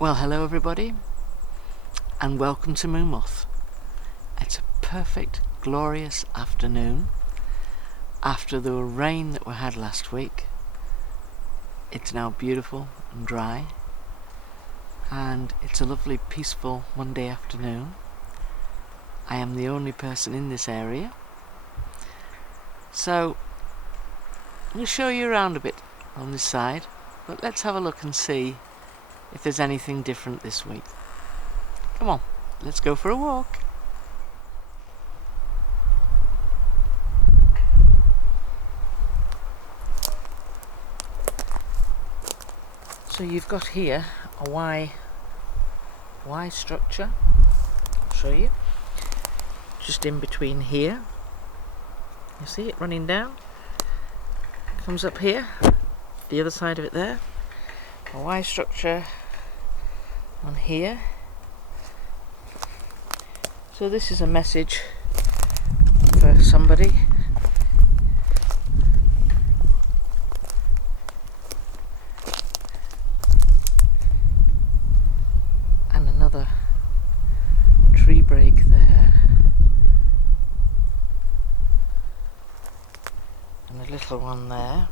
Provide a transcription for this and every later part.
Well, hello everybody, and welcome to Moonmoth. It's a perfect, glorious afternoon after the rain that we had last week. It's now beautiful and dry, and it's a lovely, peaceful Monday afternoon. I am the only person in this area, so I'm going to show you around a bit on this side, but let's have a look and see if there's anything different this week. Come on, let's go for a walk. So you've got here a Y structure. I'll show you. Just in between here. You see it running down? Comes up here, the other side of it there. A Y structure on here. So this is a message for somebody. And another tree break there. And a little one there.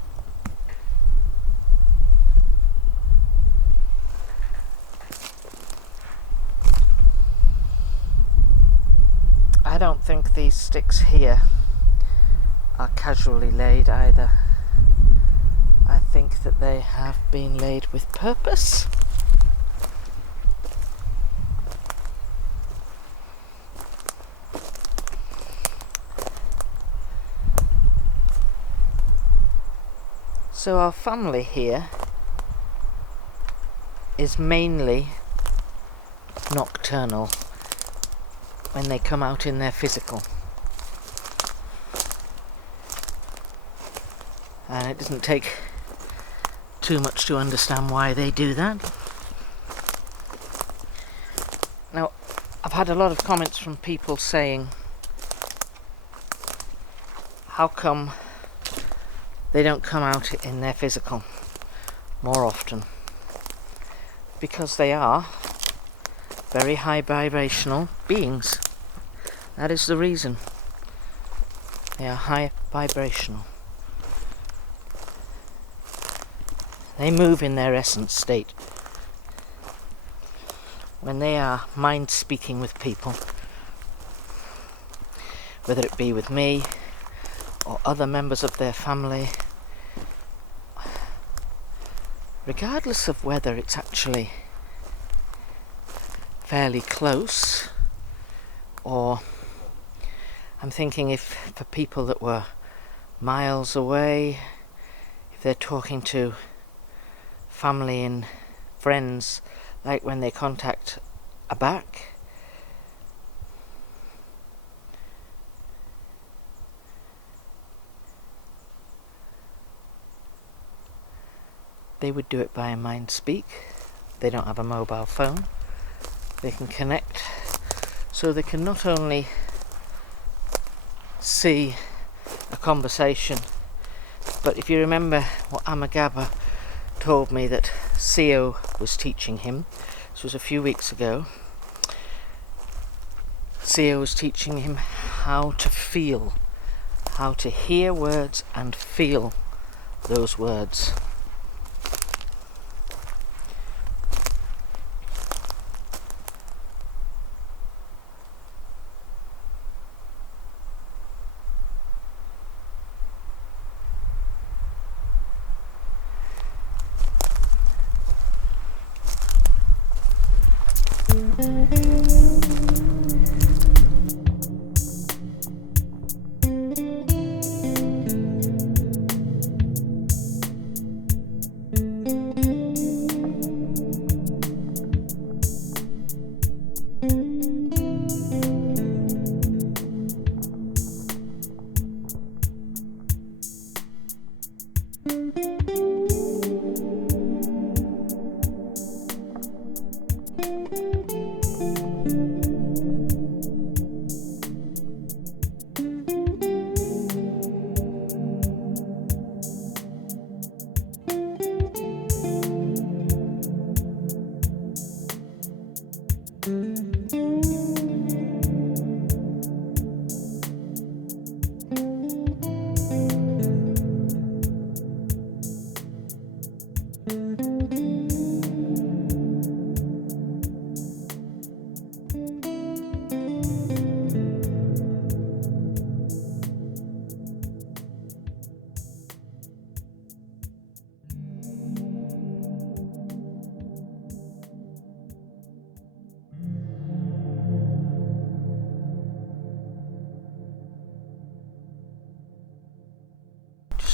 I don't think these sticks here are casually laid either. I think that they have been laid with purpose. So our family here is mainly nocturnal when they come out in their physical. And it doesn't take too much to understand why they do that. Now, I've had a lot of comments from people saying, how come they don't come out in their physical more often? Because they are very high vibrational beings. That is the reason. They are high vibrational. They move in their essence state. When they are mind speaking with people, whether it be with me or other members of their family, regardless of whether it's actually fairly close, or I'm thinking if for people that were miles away, if they're talking to family and friends, like when they contact a back, they would do it by a mind speak. They don't have a mobile phone. They can connect, so they can not only see a conversation, but if you remember what Amagaba told me that Seo was teaching him, this was a few weeks ago, Seo was teaching him how to feel, how to hear words and feel those words.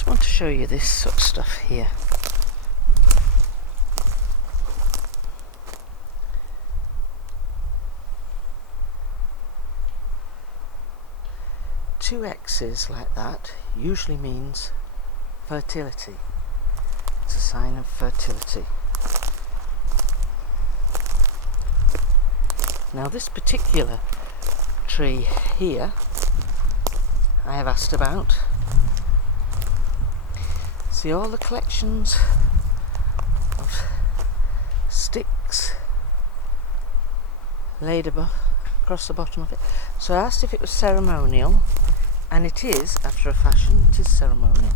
I want to show you this sort of stuff here. Two X's like that usually means fertility. It's a sign of fertility. Now this particular tree here I have asked about. See all the collections of sticks laid across the bottom of it. So I asked if it was ceremonial, and it is, after a fashion, it is ceremonial.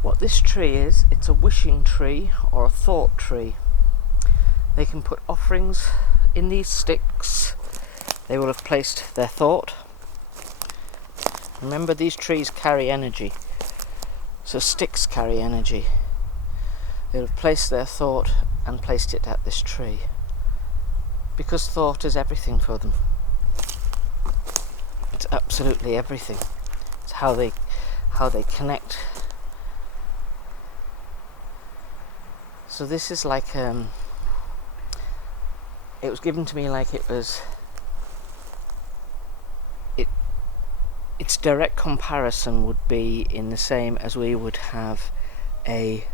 What this tree is, it's a wishing tree or a thought tree. They can put offerings in these sticks. They will have placed their thought. Remember, these trees carry energy, so sticks carry energy. They'll have placed their thought and placed it at this tree, because thought is everything for them. It's absolutely everything. It's how they connect. So this is like it was given to me like it was. Its direct comparison would be in the same as we would have a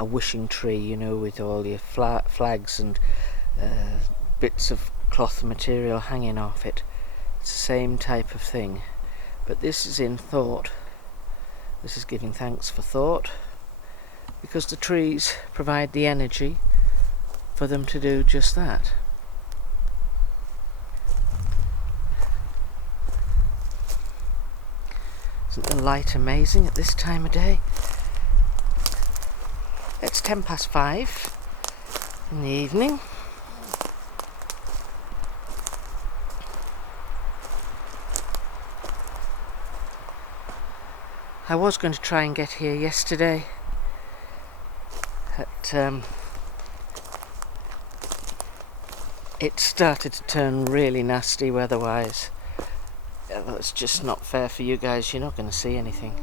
wishing tree, you know, with all your flags and bits of cloth material hanging off it. It's the same type of thing, but this is in thought. This is giving thanks for thought, because the trees provide the energy for them to do just that. Isn't the light amazing at this time of day? It's 5:10 in the evening. I was going to try and get here yesterday at it started to turn really nasty weather-wise. Well, it's just not fair for you guys. You're not going to see anything.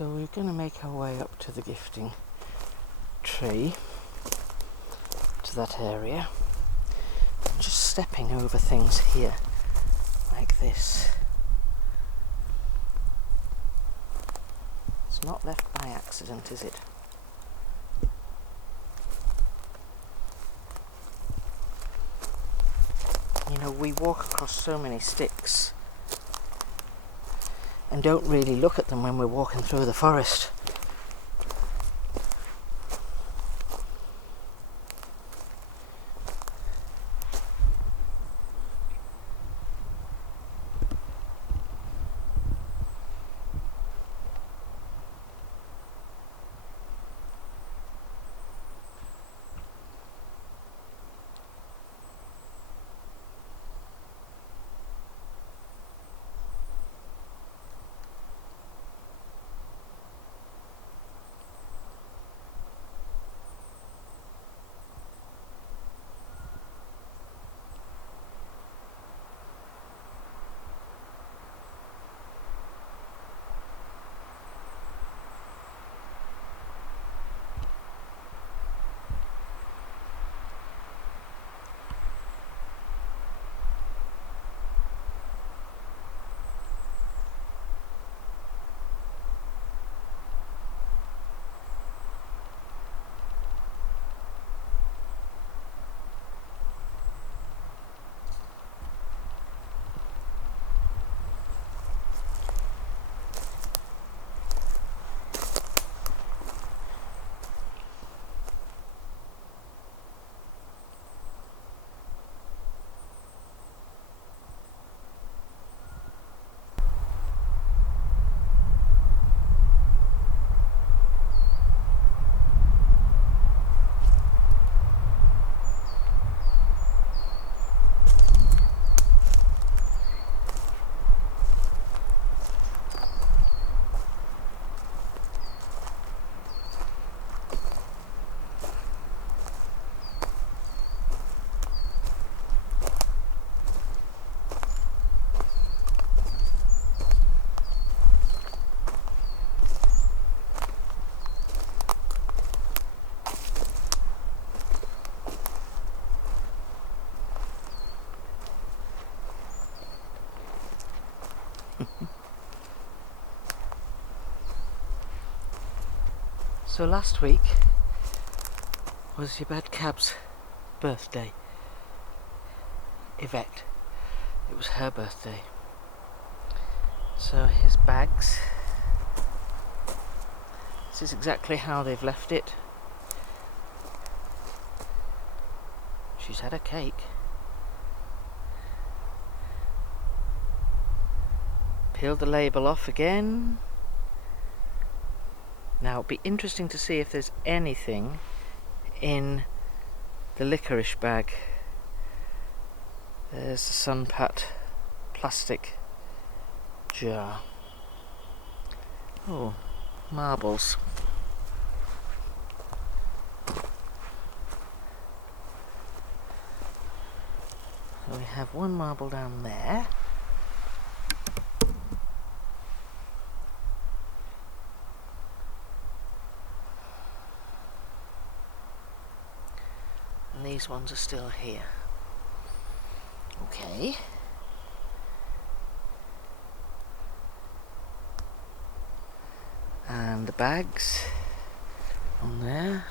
So we're going to make our way up to the gifting tree, to that area. I'm just stepping over things here, like this. It's not left by accident, is it? You know, we walk across so many sticks and don't really look at them when we're walking through the forest. So last week was your bad cab's birthday. Yvette. It was her birthday. So here's bags. This is exactly how they've left it. She's had a cake. Peeled the label off again. Now it'll be interesting to see if there's anything in the licorice bag. There's the Sunpat plastic jar. Oh, marbles. So we have one marble down there. And these ones are still here. Okay. And the bags on there.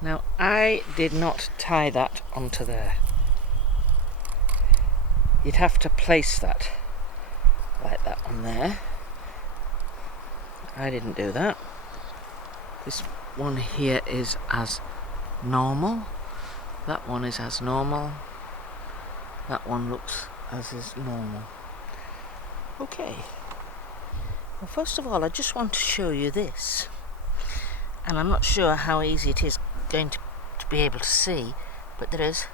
Now I did not tie that onto there. You'd have to place that like that on there. I didn't do that. This one here is as normal. That one is as normal. That one looks as is normal. Okay. Well, first of all, I just want to show you this. And I'm not sure how easy it is going to be able to see, but there is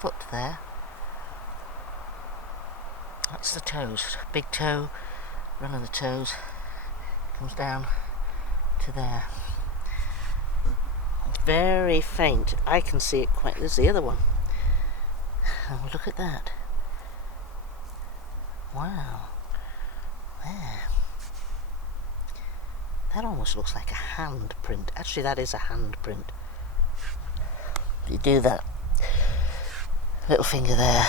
foot there. That's the toes. Big toe, run of the toes, comes down to there. Very faint. I can see it quite. There's the other one. Oh, look at that. Wow. there. That almost looks like a handprint. Actually, that is a handprint. You do that little finger there.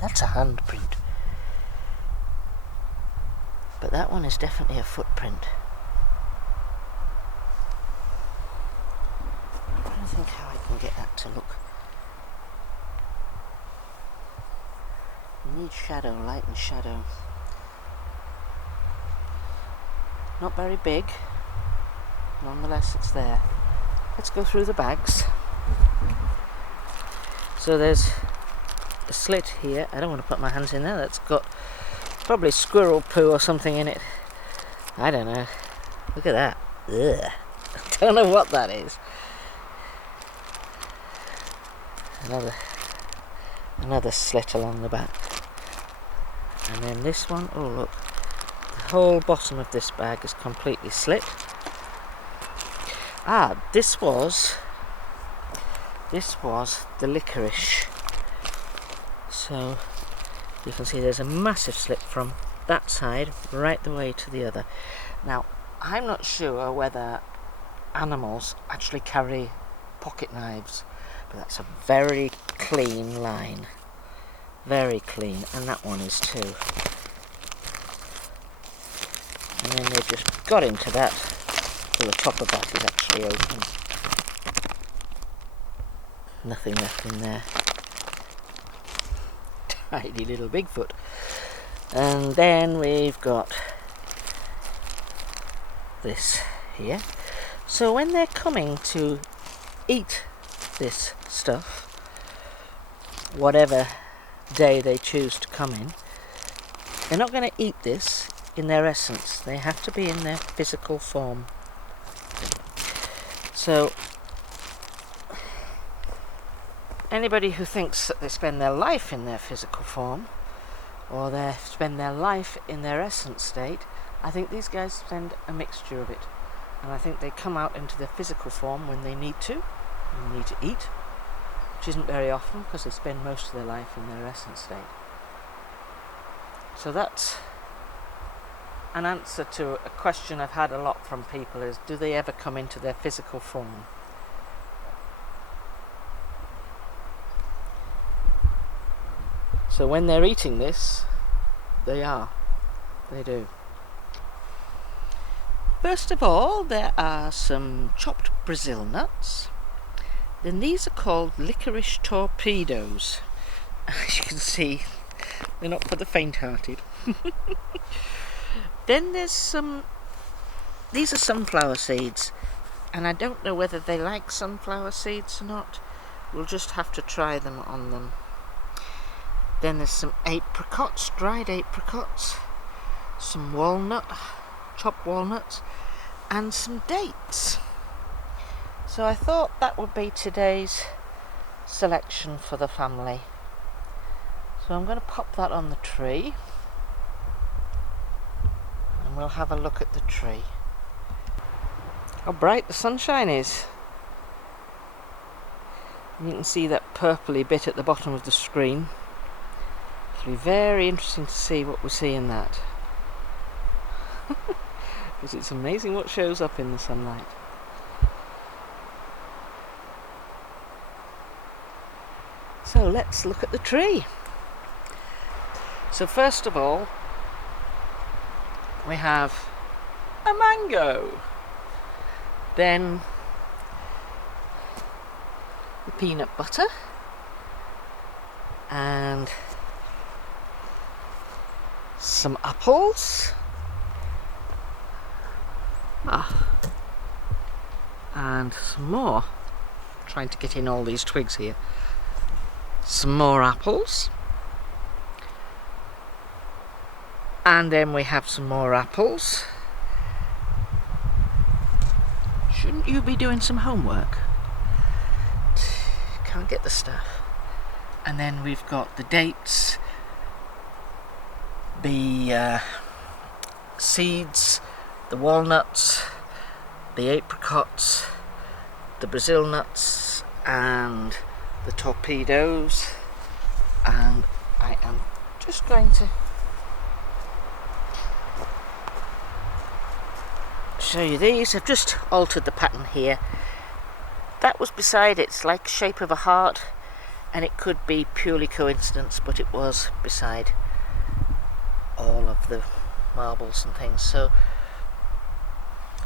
That's a handprint. But that one is definitely a footprint. I'm trying to think how I can get that to look. You need shadow, light and shadow. Not very big, nonetheless it's there. Let's go through the bags. So there's a slit here. I don't want to put my hands in there. That's got probably squirrel poo or something in it. I don't know. Look at that. Ugh. I don't know what that is. Another slit along the back. And then this one, oh look. The whole bottom of this bag is completely slit. This was the licorice. So you can see there's a massive slit from that side right the way to the other. Now I'm not sure whether animals actually carry pocket knives, but that's a very clean line. Very clean, and that one is too. And then they've just got into that, so the top of that is actually open. Nothing left in there. Tiny little Bigfoot. And then we've got this here. So when they're coming to eat this stuff, whatever day they choose to come in, they're not going to eat this in their essence. They have to be in their physical form. So anybody who thinks that they spend their life in their physical form, or they spend their life in their essence state, I think these guys spend a mixture of it. And I think they come out into their physical form when they need to eat, which isn't very often because they spend most of their life in their essence state. So that's an answer to a question I've had a lot from people, is do they ever come into their physical form? So when they're eating this, they do. First of all, there are some chopped Brazil nuts. Then these are called licorice torpedoes. As you can see, they're not for the faint-hearted. Then there's these are sunflower seeds, and I don't know whether they like sunflower seeds or not. We'll just have to try them on them. Then there's some apricots, dried apricots, some walnut, chopped walnuts, and some dates. So I thought that would be today's selection for the family. So I'm going to pop that on the tree, and we'll have a look at the tree. How bright the sunshine is. And you can see that purpley bit at the bottom of the screen. It'll be very interesting to see what we see in that. Because it's amazing what shows up in the sunlight. So let's look at the tree. So first of all, we have a mango. Then the peanut butter. And some apples. And some more. I'm trying to get in all these twigs here. Some more apples. And then we have some more apples. Shouldn't you be doing some homework? Can't get the stuff. And then we've got the dates, the seeds, the walnuts, the apricots, the Brazil nuts, and the torpedoes. And I am just going to show you these. I've just altered the pattern here. That was beside its like shape of a heart, and it could be purely coincidence, but it was beside all of the marbles and things. So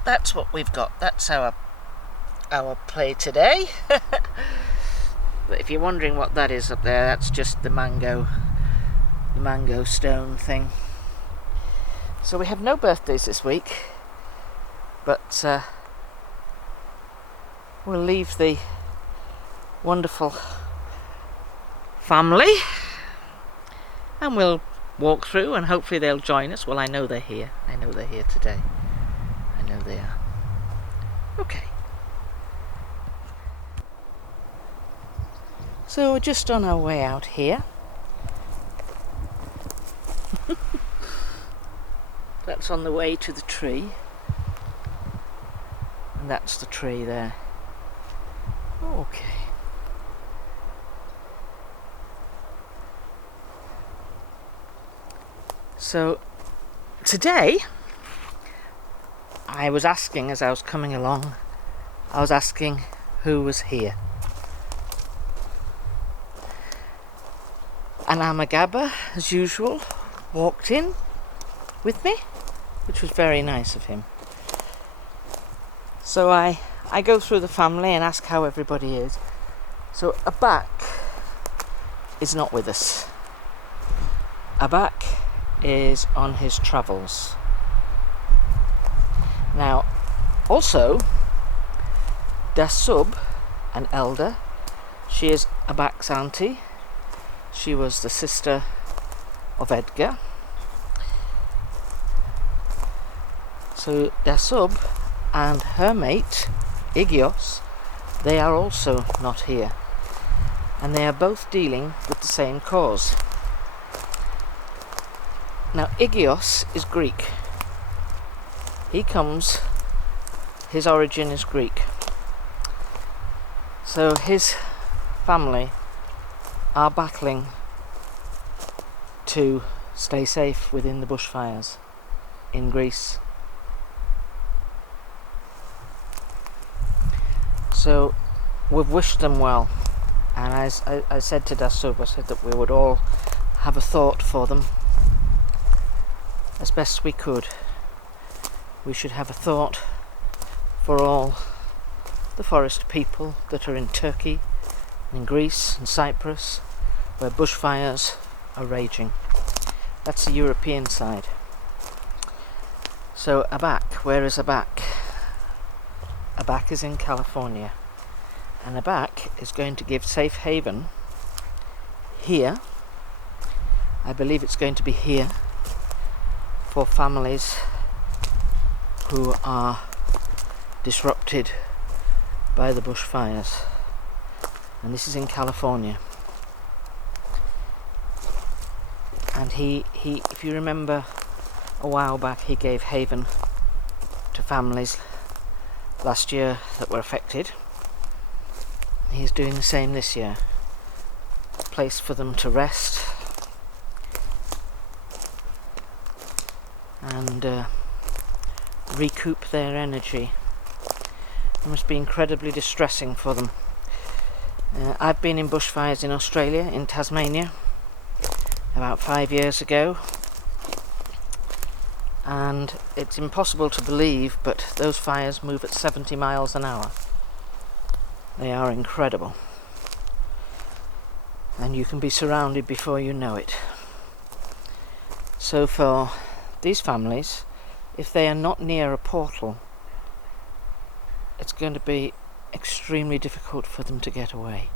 that's what we've got. That's our play today. But if you're wondering what that is up there, that's just the mango stone thing. So we have no birthdays this week, but we'll leave the wonderful family and we'll walk through, and hopefully they'll join us. Well, I know they're here. I know they're here today. I know they are. Okay. So we're just on our way out here. That's on the way to the tree. And that's the tree there. Okay. So today I was asking, as I was coming along, I was asking who was here. And Amagaba, as usual, walked in with me, which was very nice of him. So I go through the family and ask how everybody is. So Abak is not with us. Abak is on his travels. Now, also, Dasub, an elder, she is Abak's auntie. She was the sister of Edgar. So Dasub and her mate, Igios, they are also not here. And they are both dealing with the same cause. Now Igios is Greek. His origin is Greek. So his family are battling to stay safe within the bushfires in Greece. So we've wished them well, and as I said to Dasub, I said that we would all have a thought for them as best we could. We should have a thought for all the forest people that are in Turkey, in Greece and Cyprus, where bushfires are raging. That's the European side. So Abak, where is Abak? Abak is in California, and Abak is going to give safe haven here. I believe it's going to be here for families who are disrupted by the bushfires. And this is in California. And he, if you remember, a while back he gave haven to families last year that were affected. He's doing the same this year. A place for them to rest and recoup their energy. It must be incredibly distressing for them. I've been in bushfires in Australia, in Tasmania, about 5 years ago, and it's impossible to believe, but those fires move at 70 miles an hour. They are incredible, and you can be surrounded before you know it. So for these families, if they are not near a portal, it's going to be extremely difficult for them to get away.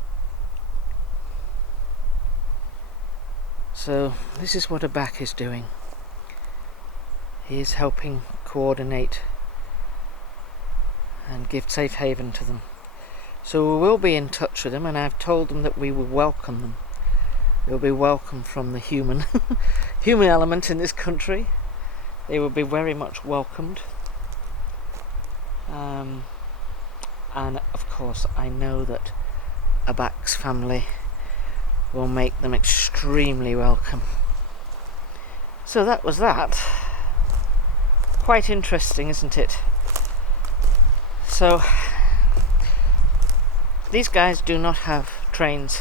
So this is what Abak is doing. He is helping coordinate and give safe haven to them. So we will be in touch with them, and I've told them that we will welcome them. They will be welcome from the human element in this country. They will be very much welcomed. And of course I know that Abak's family will make them extremely welcome. So that was that. Quite interesting, isn't it? So these guys do not have trains,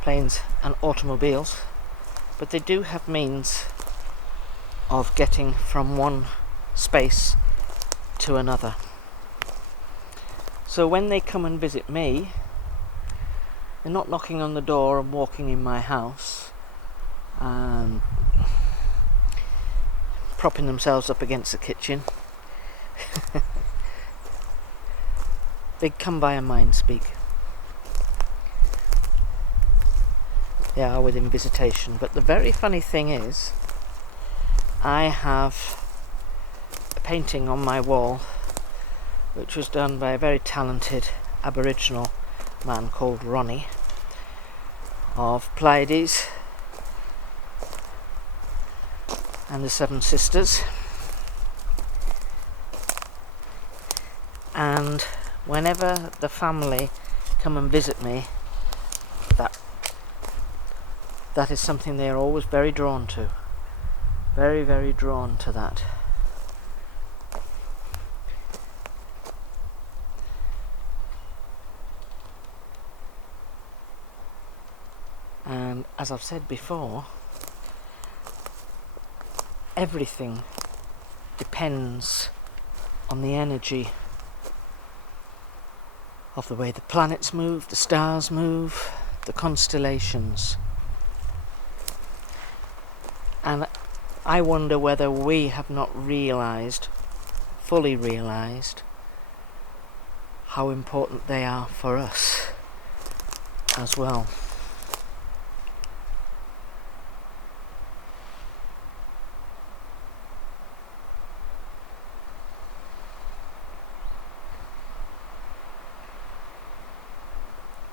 planes and automobiles, but they do have means of getting from one space to another. So when they come and visit me, they're not knocking on the door and walking in my house and propping themselves up against the kitchen. They come via mind speak. They are within visitation. But the very funny thing is, I have a painting on my wall which was done by a very talented Aboriginal man called Ronnie, of Pleiades and the Seven Sisters. And whenever the family come and visit me, that is something they are always very drawn to. Very, very drawn to that. And as I've said before, everything depends on the energy of the way the planets move, the stars move, the constellations. And I wonder whether we have not fully realised, how important they are for us as well.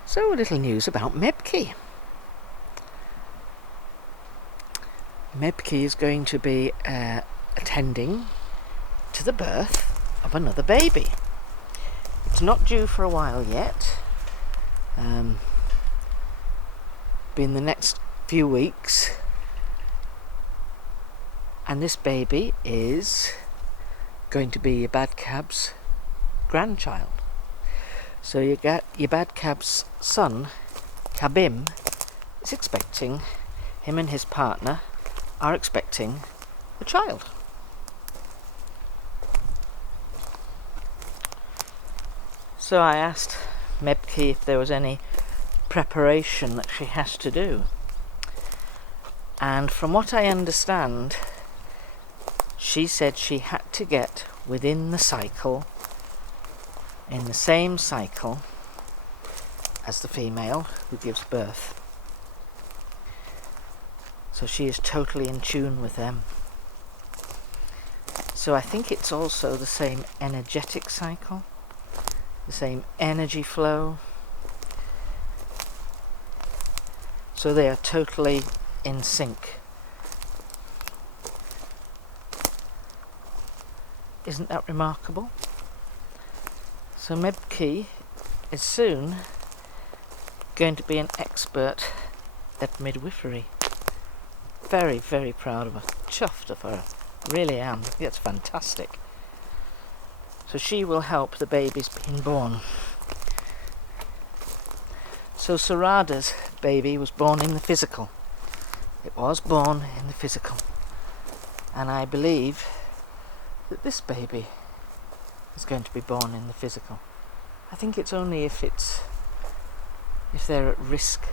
So a little news about Mercury. Mercury is going to be attending to the birth of another baby. It's not due for a while yet. Be in the next few weeks. And this baby is going to be your bad cab's grandchild. So you get your bad cab's son, Kabim, is expecting, him and his partner are expecting a child. So I asked Mebki if there was any preparation that she has to do. And from what I understand, she said she had to get within the cycle, in the same cycle as the female who gives birth. So she is totally in tune with them. So I think it's also the same energetic cycle, the same energy flow. So they are totally in sync. Isn't that remarkable? So Mebki is soon going to be an expert at midwifery. Very, very proud of her. Chuffed of her. Really am. It's fantastic. So she will help the babies being born. So Sarada's baby was born in the physical. It was born in the physical. And I believe that this baby is going to be born in the physical. I think it's only if they're at risk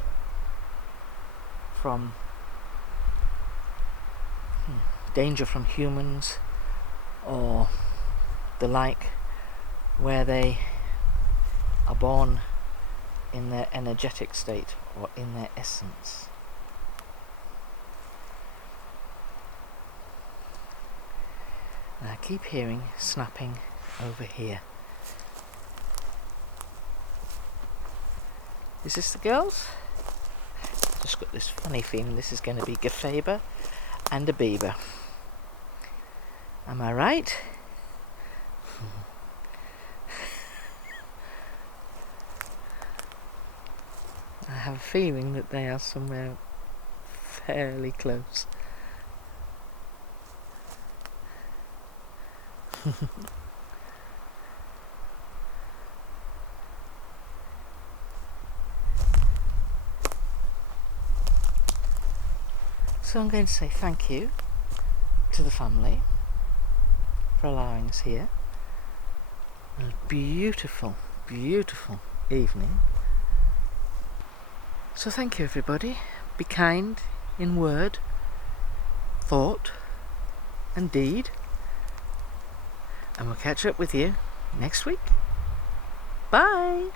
from danger from humans or the like, where they are born in their energetic state or in their essence. And I keep hearing snapping over here. Is this the girls? Just got this funny feeling this is going to be Gafaber and a Bieber. Am I right? I have a feeling that they are somewhere fairly close. So I'm going to say thank you to the family for allowing us here. A beautiful, beautiful evening. So thank you everybody. Be kind in word, thought and deed. And we'll catch up with you next week. Bye!